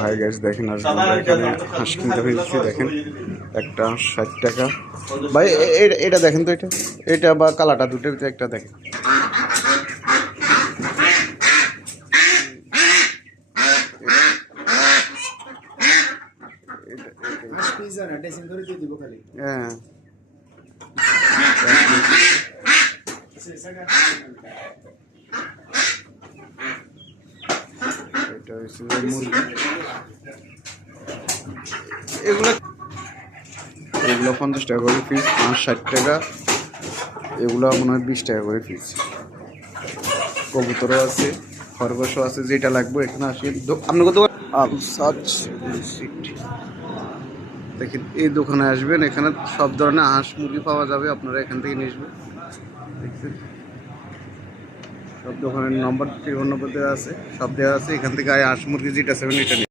ভাই গাছ দেখেন, আসলে আমরা এখানে হাঁস কিনতে পেরেছি। দেখেন একটা 60 টাকা। ভাই এটা দেখেন তো, এটা বা কালাটা দুটোর ভিতরে একটা দেখেন। হ্যাঁ, এটা হচ্ছে মুরগি। এগুলো 50 টাকা করে পিস, 60 টাকা। এগুলো মনে হয় 20 টাকা করে পিস। কবুতরও আছে, খরগোশও আছে, যেটা লাগবে এখানে আসি। আপনাকে তো দেখেন, এই দোকানে আসবেন, এখানে সব ধরনের হাঁস মুরগি পাওয়া যাবে, আপনারা এখান থেকে নিয়ে আসবেন। দেখছেন, সব দোকানের নম্বর, টেলিফোন নম্বর দেওয়া আছে, সব দেওয়া আছে। এখান থেকে হাঁস মুরগি যেটা চাইবেন এটা